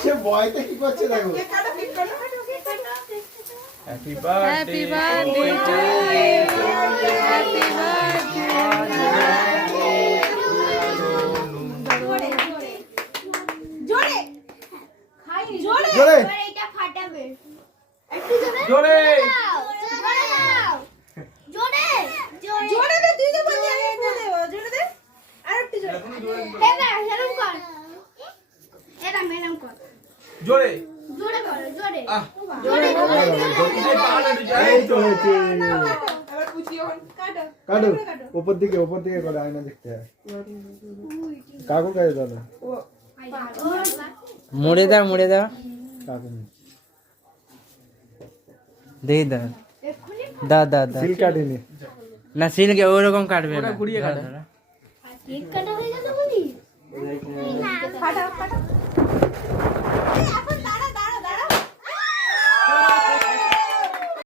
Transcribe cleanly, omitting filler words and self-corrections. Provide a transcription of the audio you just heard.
সে ভয়তে কি করছে দেখো। Happy birthday to you, happy জোরে এটা ফাটাবে একটু জোরে জোরে জোরে দে তুই তো বললি আমি দেব জোরে দে আর একটু জোরে এটা এরকম কর এটা ম্যাডাম কর জোরে জোরে কর জোরে জোরে এই তো হয়েছে। আবার পুচিও কাটো কাটো উপর দিকে করে আয়না দেখতে হয়। কাকু কাছে দাদা মুড়ে দাও কাকু দেখি দাও সিল কাটিনি। না সিলকে ওরকম কাটবে ওটা না ঘুরিয়ে কাটে। কেক কাটা হয়ে গেছে বলি ফাটা ফাটা